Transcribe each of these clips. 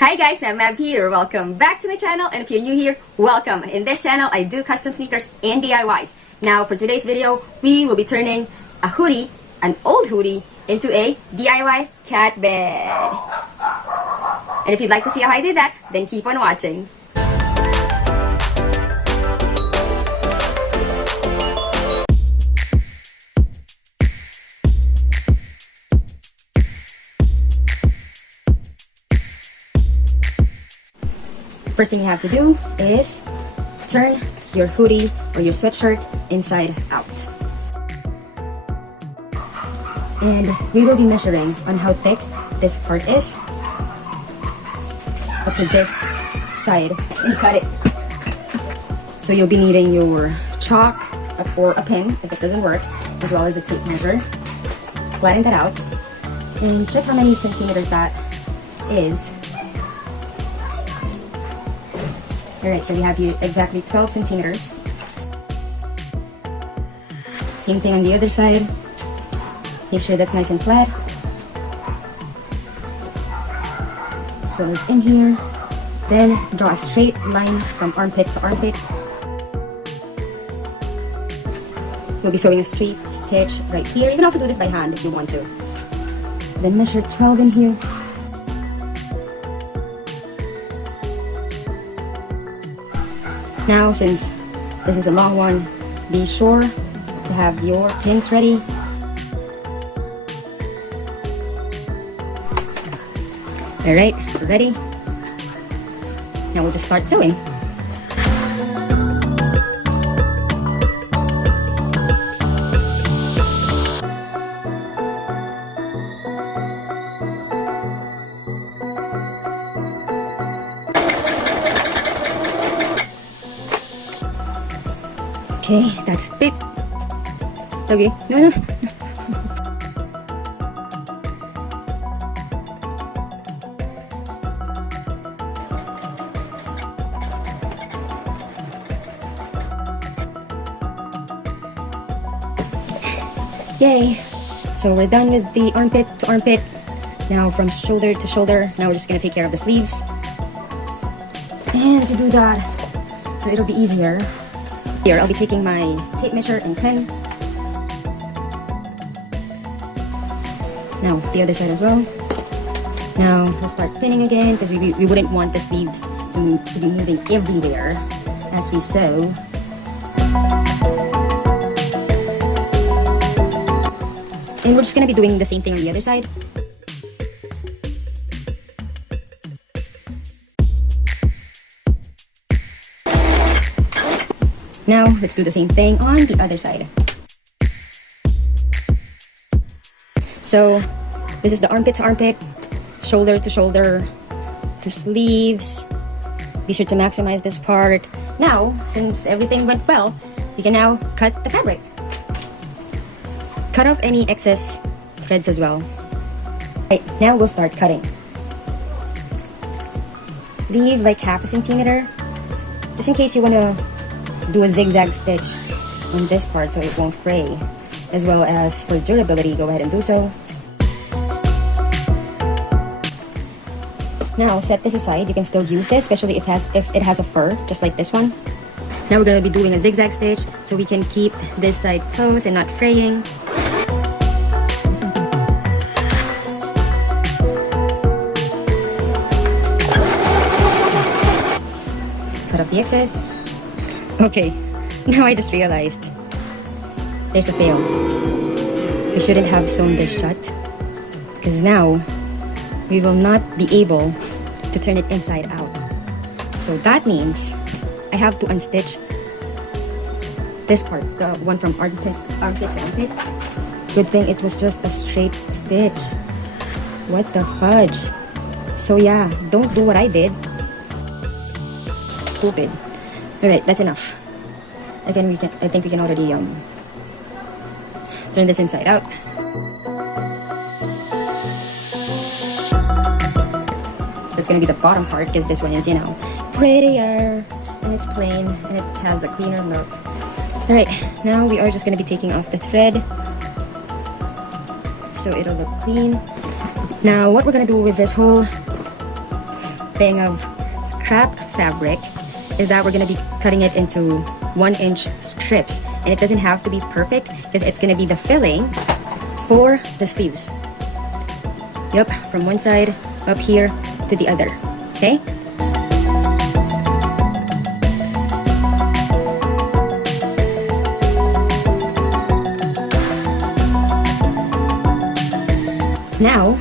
Hi guys, Mab here. Welcome back to my channel, and if you're new here, welcome. In this channel, I do custom sneakers and DIYs. Now, for today's video, we will be turning a hoodie, an old hoodie, into a DIY cat bed. And if you'd like to see how I did that, then keep on watching. First thing you have to do is turn your hoodie or your sweatshirt inside out. And we will be measuring on how thick this part is up to this side and cut it. So you'll be needing your chalk or a pen if it doesn't work, as well as a tape measure. Flatten that out and check how many centimeters that is. Alright, so we have here exactly 12 centimeters. Same thing on the other side. Make sure that's nice and flat. As well as in here. Then draw a straight line from armpit to armpit. We'll be sewing a straight stitch right here. You can also do this by hand if you want to. Then measure 12 in here. Now, since this is a long one, be sure to have your pins ready. Alright, we're ready. Now we'll just start sewing. Okay, that's big. Okay, no. Yay! So we're done with the armpit to armpit. Now from shoulder to shoulder. Now we're just gonna take care of the sleeves. And to do that, so it'll be easier. Here, I'll be taking my tape measure and pen. Now, the other side as well. Now, let's start pinning again because we wouldn't want the sleeves to be moving everywhere as we sew. And we're just going to be doing the same thing on the other side. Now, let's do the same thing on the other side. So, this is the armpit to armpit, shoulder to shoulder, to sleeves. Be sure to maximize this part. Now, since everything went well, you can now cut the fabric. Cut off any excess threads as well. Right, now we'll start cutting. Leave like half a centimeter, just in case you want to do a zigzag stitch on this part so it won't fray, as well as for durability, go ahead and do so. Now set this aside. You can still use this, especially if it has a fur, just like this one. Now we're going to be doing a zigzag stitch so we can keep this side closed and not fraying. Cut off the excess. Okay, now I just realized there's a fail. We shouldn't have sewn this shut because now we will not be able to turn it inside out. So that means I have to unstitch this part, the one from armpit to armpit. Good thing it was just a straight stitch. What the fudge? So yeah, don't do what I did. Stupid. Alright, that's enough. Again, I think we can already turn this inside out. That's gonna be the bottom part because this one is, you know, prettier and it's plain and it has a cleaner look. Alright, now we are just gonna be taking off the thread so it'll look clean. Now, what we're gonna do with this whole thing of scrap fabric is that we're going to be cutting it into 1-inch strips, and it doesn't have to be perfect because it's going to be the filling for the sleeves. Yep, from one side up here to the other. Okay? Now,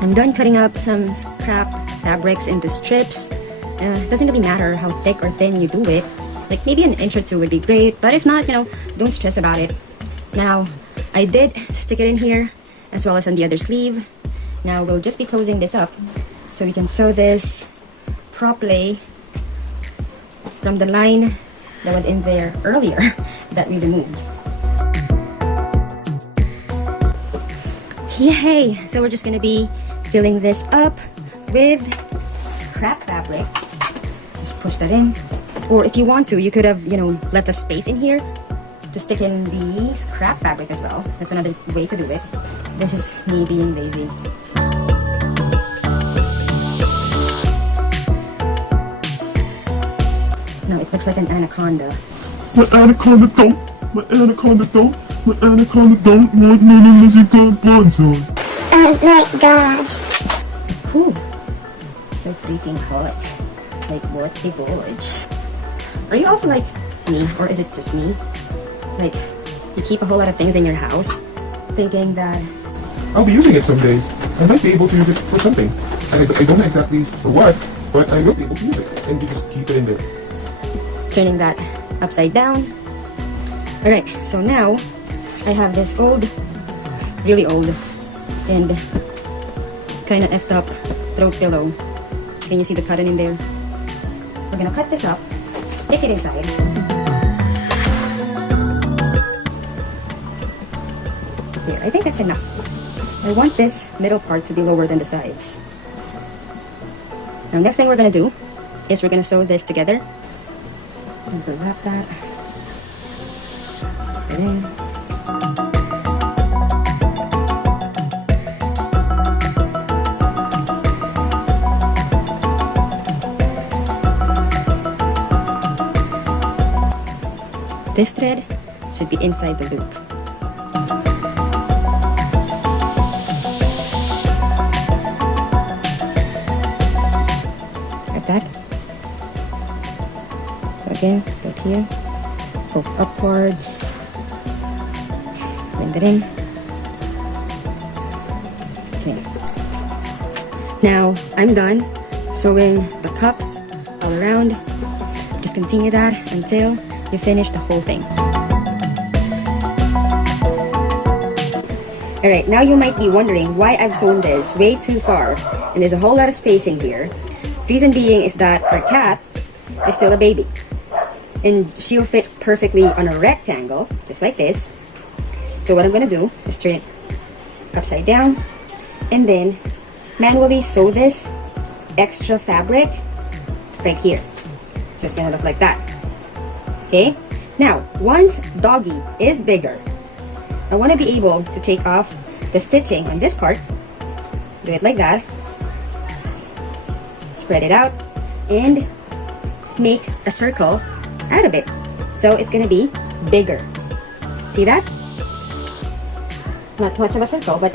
I'm done cutting up some scrap fabrics into strips. It doesn't really matter how thick or thin you do it. Like maybe an inch or two would be great, but if not, don't stress about it. Now, I did stick it in here as well as on the other sleeve. Now we'll just be closing this up so we can sew this properly from the line that was in there earlier that we removed. Yay! So we're just gonna be filling this up with scrap fabric. Just push that in. Or if you want to, you could have, left a space in here to stick in the scrap fabric as well. That's another way to do it. This is me being lazy. No, it looks like an anaconda. My anaconda don't. My anaconda don't. My anaconda don't want me to listen to Bonzo. Oh my gosh. Whew. So freaking hot. Like, what a gorge. Are you also like me, or is it just me? Like, you keep a whole lot of things in your house, thinking that I'll be using it someday. I might be able to use it for something. I don't know exactly for what, but I will be able to use it. And you just keep it in there. turning that upside down. Alright, so now I have this old, really old, and kind of effed up throat pillow. Can you see the cutting in there? We're gonna cut this up, stick it inside. Here, I think that's enough. I want this middle part to be lower than the sides. Now, next thing we're gonna do is we're gonna sew this together. Overlap that. Stick it in. This thread should be inside the loop. Like that. So again, right here. Go upwards. Bring that in. Okay. Now I'm done sewing the cups all around. Just continue that until you finish the whole thing. Alright, now you might be wondering why I've sewn this way too far and there's a whole lot of space in here. Reason being is that our cat is still a baby and she'll fit perfectly on a rectangle, just like this. So what I'm gonna do is turn it upside down and then manually sew this extra fabric right here. So it's gonna look like that. Okay, now once doggy is bigger, I want to be able to take off the stitching on this part. Do it like that, spread it out, and make a circle out of it. So it's going to be bigger. See that? Not much of a circle, but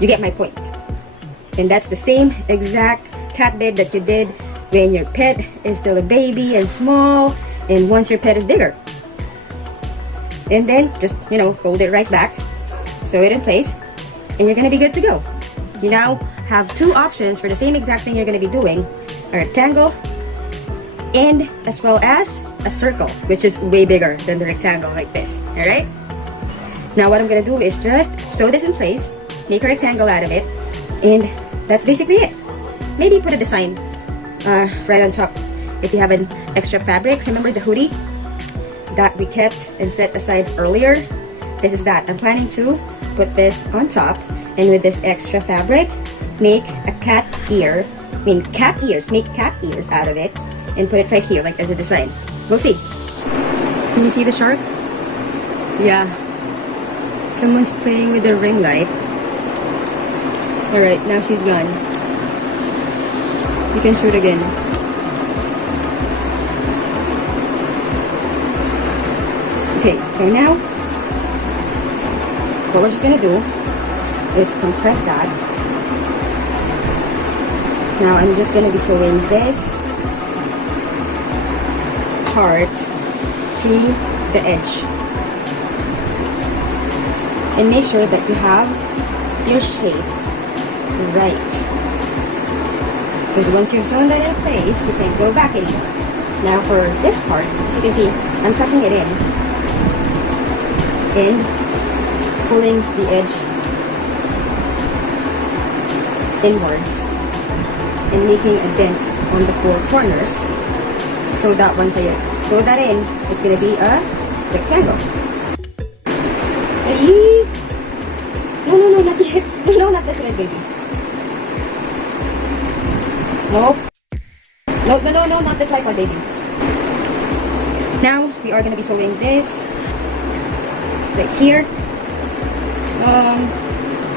you get my point. And that's the same exact cat bed that you did when your pet is still a baby and small. And once your pet is bigger, and then just, fold it right back, sew it in place, and you're gonna be good to go. You now have two options for the same exact thing you're gonna be doing: a rectangle and as well as a circle, which is way bigger than the rectangle like this. All right, now what I'm gonna do is just sew this in place, make a rectangle out of it, and that's basically it. Maybe put a design right on top. If you have an extra fabric, remember the hoodie that we kept and set aside earlier? This is that. I'm planning to put this on top, and with this extra fabric, make a cat ear, cat ears, make cat ears out of it, and put it right here, like as a design. We'll see. Can you see the shark? Yeah. Someone's playing with the ring light. Alright, now she's gone. You can shoot again. Okay, so now what we're just gonna do is compress that. Now I'm just gonna be sewing this part to the edge. And make sure that you have your shape right. Because once you've sewn that in place, you can't go back anymore. Now for this part, as you can see, I'm tucking it in and pulling the edge inwards and making a dent on the four corners, so that once I sew that in, it's gonna be a rectangle. No, not yet. No, not that red, baby. Nope. No, not the tripod, baby. Now, we are gonna be sewing this right here.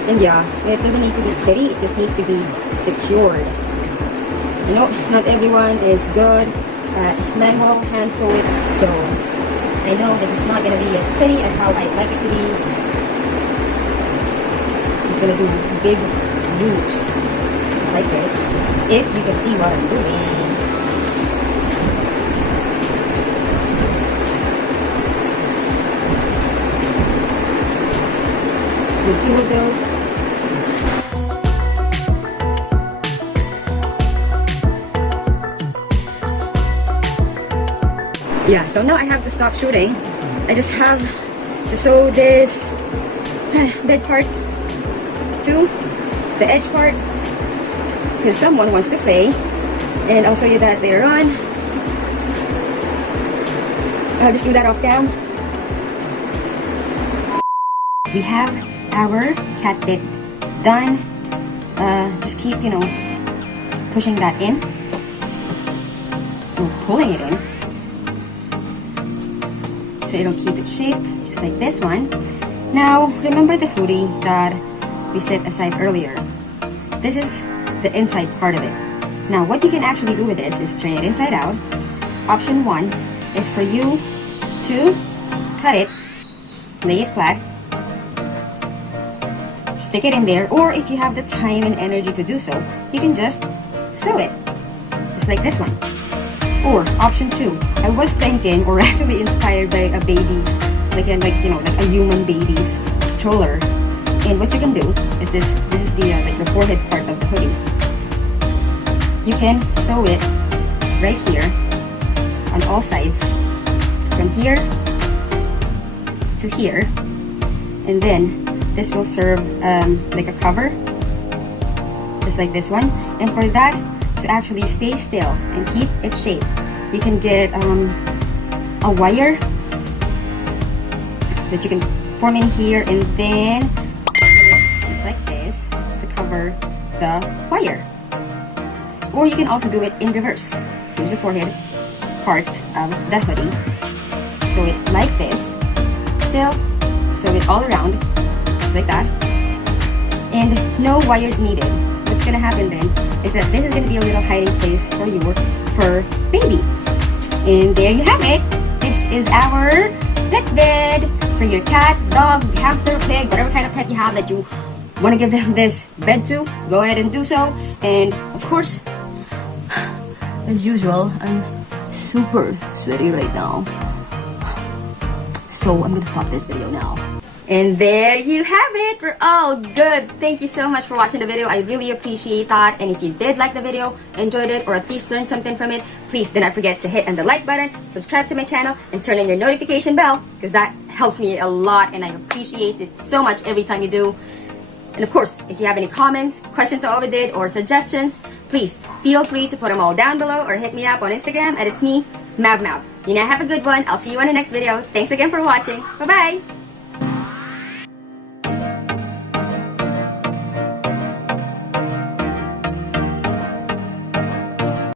And yeah, it doesn't need to be pretty, it just needs to be secured. I know not everyone is good at manual hand sewing, so I know this is not gonna be as pretty as how I like it to be. I'm just gonna do big loops, just like this, if you can see what I'm doing. With two of those. Yeah, so now I have to stop shooting. I just have to sew this bed part to the edge part because someone wants to play, and I'll show you that later on. I'll just do that off cam. We have our cat bit done. Just keep, pushing that in or pulling it in so it'll keep its shape, just like this one. Now, remember the hoodie that we set aside earlier? This is the inside part of it. Now, what you can actually do with this is turn it inside out. Option 1 is for you to cut it, lay it flat, stick it in there, or if you have the time and energy to do so, you can just sew it, just like this one. Or option 2, I was thinking, or actually inspired by a baby's, like a human baby's stroller. And what you can do is this is the the forehead part of the hoodie. You can sew it right here on all sides, from here to here, and then this will serve like a cover, just like this one. And for that to actually stay still and keep its shape, you can get a wire that you can form in here, and then just like this to cover the wire. Or you can also do it in reverse. Here's the forehead part of the hoodie. Sew it like this, still sew it all around, just like that, and no wires needed. What's gonna happen then is that this is gonna be a little hiding place for your fur baby. And there you have it. This is our pet bed for your cat, dog, hamster, pig, whatever kind of pet you have that you want to give them this bed to. Go ahead and do so. And of course, as usual, I'm super sweaty right now, so I'm gonna stop this video now. And there you have it. We're all good. Thank you so much for watching the video. I really appreciate that. And if you did like the video, enjoyed it, or at least learned something from it, please do not forget to hit on the like button, subscribe to my channel, and turn on your notification bell, because that helps me a lot and I appreciate it so much every time you do. And of course, if you have any comments, questions on what we did, or suggestions, please feel free to put them all down below or hit me up on Instagram, and it's me, Mav. You know, have a good one. I'll see you on the next video. Thanks again for watching. Bye-bye.